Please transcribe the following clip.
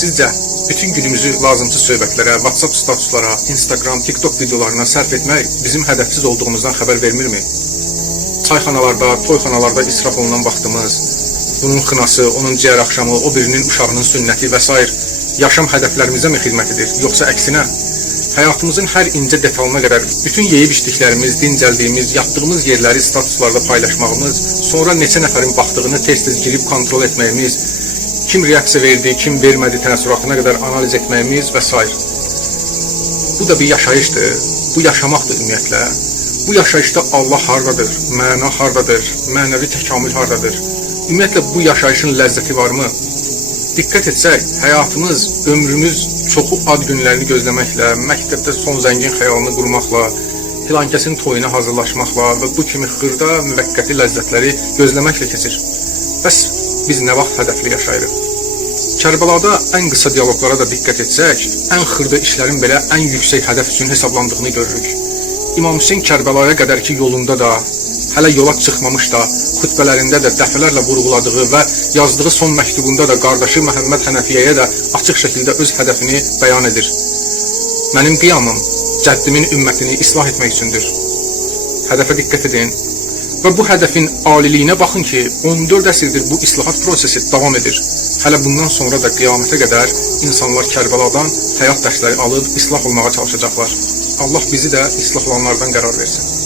Sizcə bütün günümüzü lazımsız söhbətlərə, WhatsApp statuslara, Instagram, TikTok videolarına sərf etmək bizim hədəfsiz olduğumuzdan xəbər vermirmi? Çayxanalarda, toyxanalarda israf olunan vaxtımız, bunun xınası, onun ciyər axşamı, o birinin uşağının sünnəti və s. yaşam hədəflərimizə mi xidmət edir, yoxsa əksinə? Həyatımızın hər incə detalına qədər bütün yeyib içdiklərimiz, dincəldiyimiz, yatdığımız yerləri statuslarda paylaşmağımız, sonra neçə nəfərin baxdığını tez-tez girib kontrol etməyimiz, kim reaksiya verdi, kim vermədi təəssüratına qədər analiz etməyimiz və s. Bu da bir yaşayışdır, bu yaşamaqdır ümumiyyətlə. Bu yaşayışda Allah hardadır, məna hardadır, mənəvi təkamül hardadır? Ümumiyyətlə bu yaşayışın ləzzəti varmı? Diqqət etsək, həyatımız, ömrümüz çoxu ad günlərini gözləməklə, məktəbdə son zəngin xəyalını qurmaqla, filankəsin toyuna hazırlaşmaqla və bu kimi xırda, müvəqqəti ləzzətləri gözləməklə keçir. Bəs biz nə vaxt hədəfli yaşayırıq? Kərbəlada ən qısa dialoqlara da diqqət etsək, ən xırda işlərin belə ən yüksək hədəf üçün hesablandığını görürük. İmam Hüseyn Kərbəlaya qədərki yolunda da, hələ yola çıxmamış da, xütbələrində də dəfələrlə vurğuladığı və yazdığı son məktubunda da qardaşı Məhəmməd Hənəfiyyəyə də açıq şəkildə öz hədəfini bəyan edir. Mənim qiyamım cəddimin ümmətini islah etmək üçündür. Hədəfə diqqət edin və bu hədəfin aliliyinə baxın ki, 14 əsrdir bu islahat prosesi davam edir. Hələ bundan sonra da qiyamətə qədər insanlar Kərbəladan həyat dərsləri alıb islah olmağa çalışacaqlar. Allah bizi də islah olanlardan qərar versin.